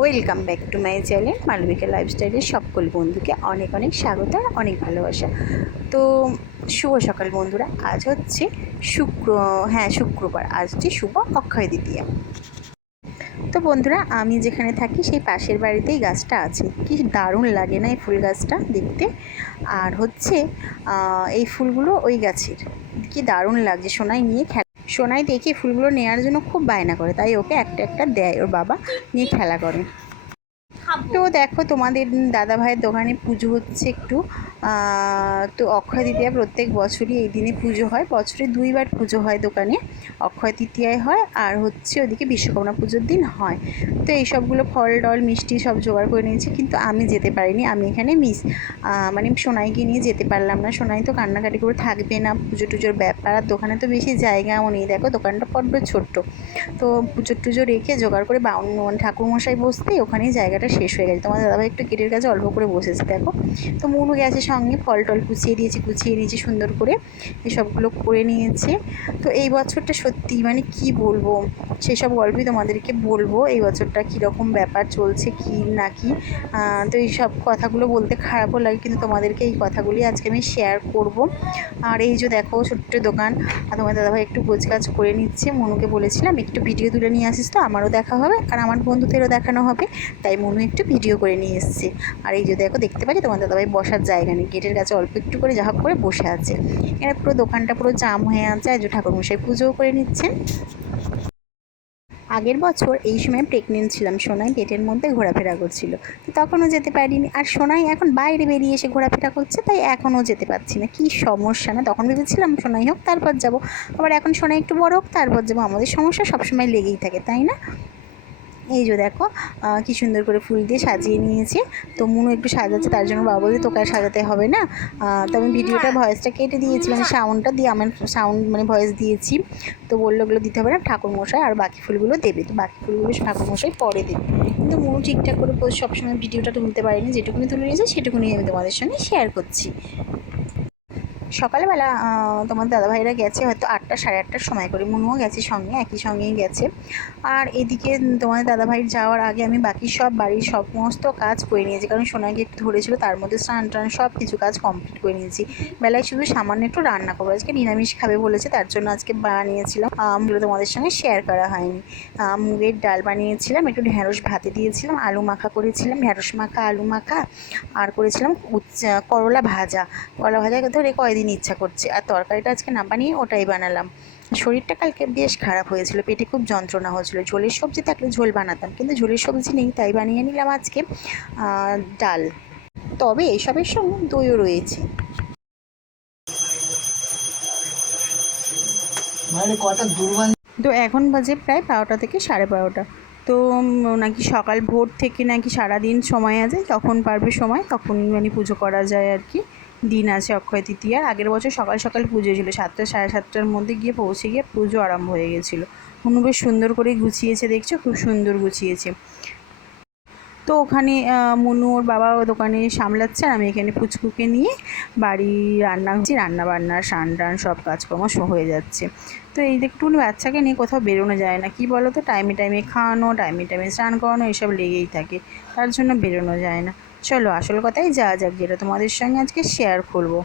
Welcome back to my channel Malavika লাইফস্টাইলের সকল বন্ধুকে অনেক অনেক স্বাগত আর অনেক ভালোবাসা। তো শুভ সকাল বন্ধুরা। আজ হচ্ছে শুক্রবার। আজ হচ্ছে শুভ অক্ষয় তৃতীয়া। তো বন্ধুরা, আমি যেখানে থাকি সেই পাশের বাড়িতেই গাছটা আছে। কি দারুণ লাগে না এই ফুল গাছটা দেখতে। আর হচ্ছে এই ফুলগুলো ওই গাছের, কি দারুণ লাগছে। সোনাই দেখে ফুলগুলো নেওয়ার জন্য খুব বায়না করে, তাই ওকে একটা একটা দেয় ওর বাবা, নিয়ে খেলা করে। তো দেখো, তোমাদের দাদা ভাইয়ের দোকানে পুজো হচ্ছে একটু। তো অক্ষয় তৃতীয়া প্রত্যেক বছরই এই দিনে পুজো হয়। বছরে 2বার পুজো হয় দোকানে। অক্ষয় তৃতীয়ায় হয় আর হচ্ছে ওদিকে বিশ্বকর্মা পুজোর দিন হয়। তো এই সবগুলো ফল টল মিষ্টি সব জোগাড় করে নিয়েছি, কিন্তু আমি যেতে পারিনি। আমি এখানে সোনাইকে নিয়ে যেতে পারলাম না। সোনাই তো কান্নাকাটি করে থাকবে না, পুজো টুজোর ব্যাপার। আর দোকানে তো বেশি জায়গাও নেই, দেখো দোকানটা বড্ড ছোট্ট। তো পুজো টুজো রেখে জোগাড় করে ঠাকুরমশাই বসতেই ওখানেই জায়গাটা শেষ হয়ে গেছে। তোমাদের দাদাভাই একটু গেটের কাছে অল্প করে বসেছে দেখো। তো মনু গেছে সঙ্গে, ফল টল গুছিয়ে নিয়েছি সুন্দর করে, এসবগুলো করে নিয়েছে। তো এই বছরটা সত্যি কি বলবো, সেসব গল্পই তোমাদেরকে বলবো। এই বছরটা কীরকম ব্যাপার চলছে কি না কি। তো এই সব কথাগুলো বলতে খারাপও লাগে, কিন্তু তোমাদেরকে এই কথাগুলি আজকে আমি শেয়ার করব। আর এই যে দেখো ছোট্ট দোকান, আর তোমার দাদাভাই একটু গোছগাছ করে নিচ্ছে। মনুকে বলেছিলাম একটু ভিডিও তুলে নিয়ে আসিস, তো আমারও দেখা হবে আর আমার বন্ধুদেরও দেখানো হবে, তাই মনু একটু ভিডিও করে নিয়ে এসছে। আর এই যে দেখো, দেখতে পাচ্ছি তোমার দাদাভাই বসার জায়গা নেই, গেটের কাছে অল্প একটু করে যা হোক করে বসে আছে। এরা পুরো দোকানটা পুরো জাম হয়ে আছে। আর যে ঠাকুরমশাই পুজোও করে নিচ্ছেন। আগের বছর এই সময় প্রেগনেন্ট ছিলাম, সোনাই পেটের মধ্যে ঘোরাফেরা করছিল, তো তখনও যেতে পারিনি। আর সোনাই এখন বাইরে বেরিয়ে এসে ঘোরাফেরা করছে, তাই এখনও যেতে পারছি না। কী সমস্যা না, তখন ভেবেছিলাম সোনাই হোক তারপর যাব, আবার এখন সোনাই একটু বড় হোক তারপর যাবো। আমাদের সমস্যা সবসময় লেগেই থাকে, তাই না? এই যে দেখো কি সুন্দর করে ফুল দিয়ে সাজিয়ে নিয়েছি। তো মনু একটু সাজাচ্ছে, তার জন্য বাবা বলছে তোকে আর সাজাতে হবে না। তো আমি ভিডিওটা ভয়েসটা কেটে দিয়েছি, সাউন্ডটা দিয়ে আমার ভয়েস দিয়েছি। তো বললো ওগুলো দিতে হবে না, ঠাকুরমশাই আর বাকি ফুলগুলো দেবে। তো বাকি ফুলগুলো ঠাকুরমশাই পরে দেবে। কিন্তু মনু ঠিকঠাক করে সবসময় ভিডিওটা তুলতে পারিনি, যেটুকুনি তুলে নিয়েছে সেটুকুনি আমি তোমাদের সঙ্গে শেয়ার করছি। সকালবেলা তোমার দাদাভাইরা গেছে হয়তো 8টা সাড়ে 8টার সময় করে, মনুও গেছে সঙ্গে, একই সঙ্গেই গেছে। আর এদিকে তোমাদের দাদাভাই যাওয়ার আগে আমি বাকি সব বাড়ির সমস্ত কাজ করে নিয়েছি, কারণ সোনাইকে একটু ধরেছিল, তার মধ্যে স্নান টান সব কিছু কাজ কমপ্লিট করে নিয়েছি। বেলায় শুধু সামান্য একটু রান্না করবো, আজকে নিরামিষ খাবে বলেছে, তার জন্য আজকে বানিয়েছিলাম। আমগুলো তোমাদের সঙ্গে শেয়ার করা হয়নি। মুগের ডাল বানিয়েছিলাম, একটু ঢ্যাঁড়স ভাতে দিয়েছিলাম, আলু মাখা করেছিলাম, ঢ্যাঁড়স মাখা আলু মাখা, আর করেছিলাম করলা ভাজা। ধরে কয়দিন ইচ্ছা করছে, আর তরকারিটা আজকে না বানিয়ে ওটাই বানালাম। শরীরটা কালকে বেশ খারাপ হয়েছিল, পেটে খুব যন্ত্রণা হয়েছিল। ঝোলের সবজি থাকলে ঝোল বানাতাম, কিন্তু ঝোলের সবজি নেই, তাই বানিয়ে নিলাম আজকে ডাল। তবে এইসবের সঙ্গে দইও রয়েছে। তো এখন বাজে প্রায় 12টা থেকে 12:30। তো নাকি সকাল ভোর থেকে নাকি সারাদিন সময় আছে, যখন পারবে সময় তখনই পুজো করা যায় আর কি। দিন আছে অক্ষয় তৃতীয়ার। আগের বছর সকাল সকাল পুজো ছিল, 7টা সাড়ে 7টার মধ্যে পৌঁছে গিয়ে পুজো আরম্ভ হয়ে গেছিলো। মনু বেশ সুন্দর করে গুছিয়েছে, দেখছো খুব সুন্দর গুছিয়েছে। তো ওখানে মনু ওর বাবা দোকানে সামলাচ্ছে, আর আমি এখানে পুচকুকে নিয়ে বাড়ি রান্না বান্না স্নান টান সব কাজকর্ম হয়ে যাচ্ছে। তো এই একটুখানি বাচ্চাকে নিয়ে কোথাও বেরোনো যায় না, কি বলো তো, টাইমে টাইমে খাওয়ানো, টাইমে টাইমে স্নান করানো, এসব লেগেই থাকে, তার জন্য বেরোনো যায় না। চলো আসল কথাই যাওয়া যাক, যেটা তোমাদের সঙ্গে আজকে শেয়ার করবো।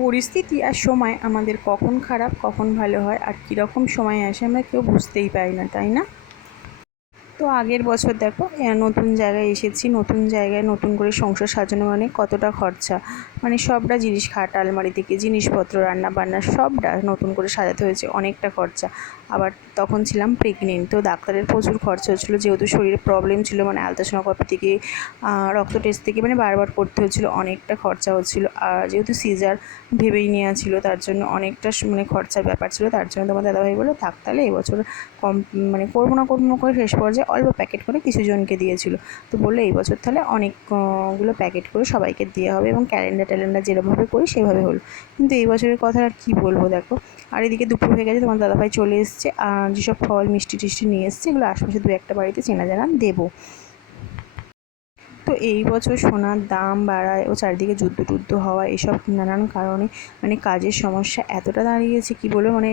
পরিস্থিতি আর সময় আমাদের কখন খারাপ কখন ভালো হয় আর কীরকম সময় আসে আমরা কেউ বুঝতেই পারি না, তাই না? তো আগের বছর দেখো নতুন জায়গায় এসেছি, নতুন জায়গায় নতুন করে সংসার সাজানো কতটা খরচা, সবটা জিনিস, খাট আলমারি থেকে জিনিসপত্র, রান্না বান্না সবটা নতুন করে সাজাতে হয়েছে, অনেকটা খরচা। আবার তখন ছিলাম প্রেগনেন্ট, তো ডাক্তারের প্রচুর খরচা হচ্ছিলো, যেহেতু শরীরে প্রবলেম ছিল, আলট্রাসোনোগ্রাফি থেকে রক্ত টেস্ট থেকে বারবার করতে হচ্ছিলো, অনেকটা খরচা হচ্ছিলো। আর যেহেতু সিজার ভেবেই নেওয়া ছিল, তার জন্য অনেকটা খরচার ব্যাপার ছিল। তার জন্য তোমার দাদাভাই বললো থাক তাহলে এবছর কম করবো না করে শেষ পর্যায়ে অল্প প্যাকেট করে কিছু জনকে দিয়েছিল। তো বললো এই বছর তাহলে অনেকগুলো প্যাকেট করে সবাইকে দেওয়া হবে, এবং ক্যালেন্ডার যেরকমভাবে করি সেভাবে হলো। কিন্তু এই বছরের কথা আর কী বলবো দেখো। আর এদিকে দুপুর হয়ে গেছে, তোমার দাদাভাই চলে এসছে, আর যেসব ফল মিষ্টি টিষ্টি নিয়ে এসছে এগুলো আশপাশে 2-1টা বাড়িতে চেনা জানা দেবো। তো এই বছর সোনার দাম বাড়ায় ও চারিদিকে যুদ্ধ টুদ্ধ হওয়া এসব নানান কারণে মানে কাজের সমস্যা এতটা দাঁড়িয়েছে কী বলবো, মানে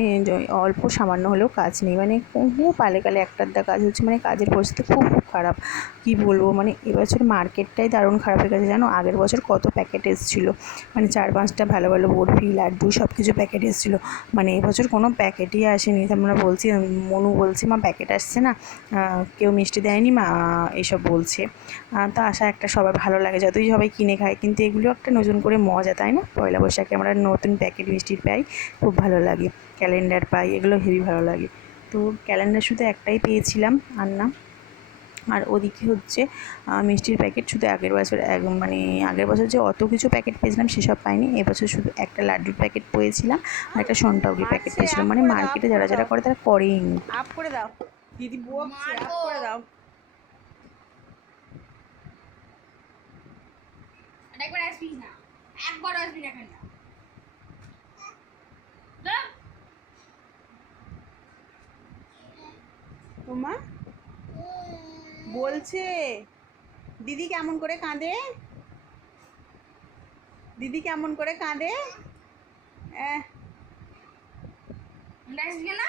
অল্প সামান্য হলেও কাজ নেই, মানে খুব পালে কালে একটা আধটা কাজ হচ্ছে, মানে কাজের পরিস্থিতি খুব খুব খারাপ। কী বলবো, মানে এবছর মার্কেটটাই দারুণ খারাপ হয়ে গেছে জানো। আগের বছর কত প্যাকেট এসেছিলো, মানে 4-5টা ভালো ভালো বরফি লাড্ডু সব কিছু প্যাকেট এসেছিলো, মানে এবছর কোনো প্যাকেটই আসেনি। তো আমরা বলছি, মনু বলছি মা প্যাকেট আসছে না, কেউ মিষ্টি দেয়নি মা, এসব বলছে। তো আশা একটা সবার ভালো লাগে, যতই সবাই কিনে খায়, কিন্তু এগুলো একটা নতুন করে মজা, তাই না? পয়লা বৈশাখে আমরা নতুন প্যাকেট মিষ্টির পাই, খুব ভালো লাগে। ক্যালেন্ডার পাই, এগুলো হেভি ভালো লাগে। তো ক্যালেন্ডার শুধু একটাই পেয়েছিলাম, আর না। আর ওদিকে হচ্ছে মিষ্টির প্যাকেট শুধু আগের বছর মানে আগের বছর যে অত কিছু প্যাকেট পেয়েছিলাম সেসব পাইনি, এবছর শুধু একটা লাড্ডুর প্যাকেট পেয়েছিলাম আর একটা সোনপাপড়ির প্যাকেট পেয়েছিলাম, মানে মার্কেটে যারা যারা করে তারা করেই নি। আপ করে দাও দিদি, বকছে, আপ করে দাও। একবার আসবি না, একবার আসবি না কেন? তোমা বলছে দিদি কেমন করে কাঁদে, দিদি কেমন করে কাঁদে। আসবি না,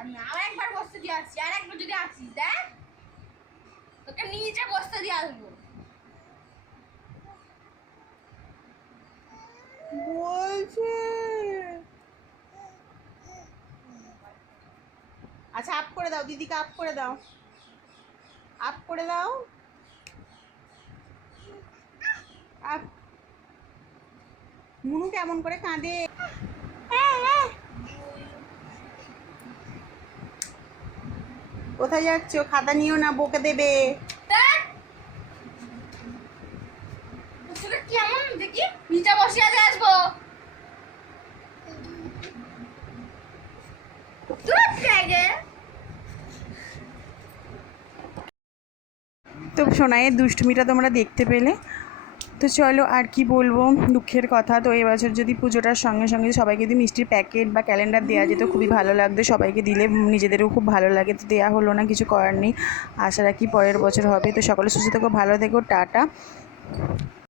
আমি আবার একবার বসতে দিয়ে আসছি, আর একবার যদি আসিস দেখ তোকে নিচে বসতে দিয়ে আসবো। বলছে আচ্ছা আপ করে দাও, দিদিকে আপ করে দাও, আপ করে দাও, আপ। মুনু কেমন করে কাঁদে। কোথায় যাচ্ছ? খাতা নিও না, বকে দেবে। কেমন দেখি নিচে বসে আছে, আসবো। তো সোনাইয়ের দুষ্টুমিটা তোমরা দেখতে পেলে। তো চলো আর কি বলবো, দুঃখের কথা। তো এবছর যদি পুজোটার সঙ্গে সঙ্গে সবাইকে যদি মিষ্টির প্যাকেট বা ক্যালেন্ডার দেওয়া যেত খুবই ভালো লাগতো, সবাইকে দিলে নিজেদেরও খুব ভালো লাগে। তো দেওয়া হলো না, কিছু করার নেই, আশা রাখি পরের বছর হবে। তো সকলে সুস্থ থেকো, ভালো থেকো, টাটা।